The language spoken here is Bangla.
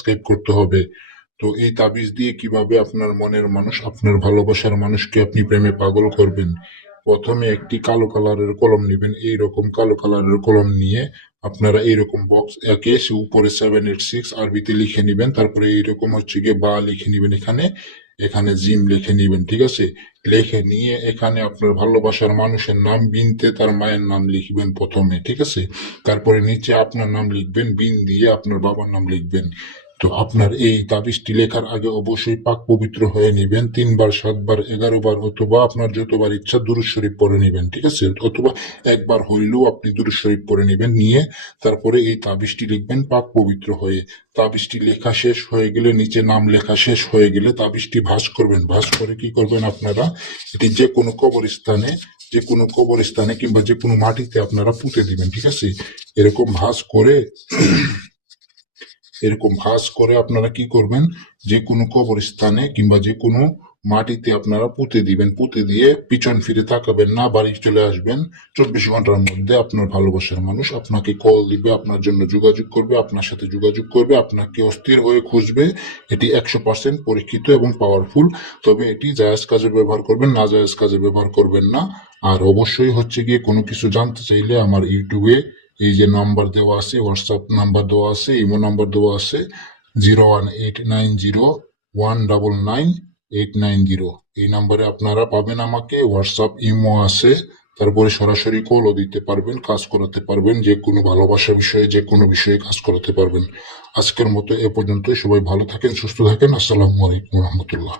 সাবস্ক্রাইব করতে হবে। তো এই তাবিজ দিয়ে কিভাবে আপনার মনের মানুষ, আপনার ভালোবাসার মানুষকে আপনি প্রেমে পাগল করবেন। প্রথমে একটি কালো কালারের কলম নেবেন, এইরকম কালো কালারের কলম নিয়ে আপনারা এইরকম বক্স একে উপরে 786 আরবিতে লিখে নিবেন, তারপরে এইরকম হচ্ছে গিয়ে বা লিখে নিবেন, এখানে এখানে জিম লিখে নিবেন, ঠিক আছে। লিখে নিয়ে এখানে আপনার ভালোবাসার মানুষের নাম বিনতে তার মায়ের নাম লিখবেন প্রথমে, ঠিক আছে। তারপরে নিচে আপনার নাম লিখবেন, বিন দিয়ে আপনার বাবার নাম লিখবেন। তো আপনার এই তাবিজটি লেখার আগে অবশ্যই পাক পবিত্র হয়ে নিবেন, 3 বার 7 বার 11 বার অথবা আপনার যতবার ইচ্ছা দুরূদ শরীফ পড়ে নিবেন, ঠিক আছে। অথবা একবার হইলেও আপনি দুরূদ শরীফ পড়ে নিবেন, নিয়ে তারপরে এই তাবিজটি লিখবেন পাক পবিত্র হয়ে। তাবিজটি লেখা শেষ হয়ে গেলে, নিচে নাম লেখা শেষ হয়ে গেলে তাবিজটি ভাঁজ করবেন। ভাঁজ করে কি করবেন আপনারা, এটি যে কোনো কবরস্থানে কিংবা যে কোনো মাটিতে আপনারা পুঁতে দিবেন, ঠিক আছে। এরকম ভাঁজ করে আপনারা কি করবেন, যে কোনো কবরস্থানে কিংবা যে কোনো মাটিতে আপনারা পুঁতে দিবেন। পুঁতে দিয়ে পিছন ফিরে তাকাবেন না, বাড়ি চলে আসবেন। 24 ঘন্টার মধ্যে আপনার ভালোবাসার মানুষ আপনাকে কল দিবে, আপনার জন্য যোগাযোগ করবে, আপনার সাথে যোগাযোগ করবে, আপনাকে অস্থির হয়ে খুঁজবে। এটি 100% পরীক্ষিত এবং পাওয়ারফুল। তবে এটি জায়েজ কাজে ব্যবহার করবেন, না জায়েজ কাজে ব্যবহার করবেন না। আর অবশ্যই হচ্ছে গিয়ে কোনো কিছু জানতে চাইলে আমার ইউটিউবে এই যে নাম্বার দেওয়া আছে, হোয়াটসঅ্যাপ নাম্বার দেওয়া আছে, ইমো নাম্বার দেওয়া আছে, 01890199890। এই নাম্বারে আপনারা পাবেন আমাকে। হোয়াটসঅ্যাপ ইমো আছে, তারপরে সরাসরি কলও দিতে পারবেন, কাজ করাতে পারবেন, যে কোনো ভালোবাসা বিষয়ে যে কোনো বিষয়ে কাজ করাতে পারবেন। আজকের মতো এ পর্যন্তই। সবাই ভালো থাকেন, সুস্থ থাকেন। আসসালামু আলাইকুম রহমতুল্লাহ।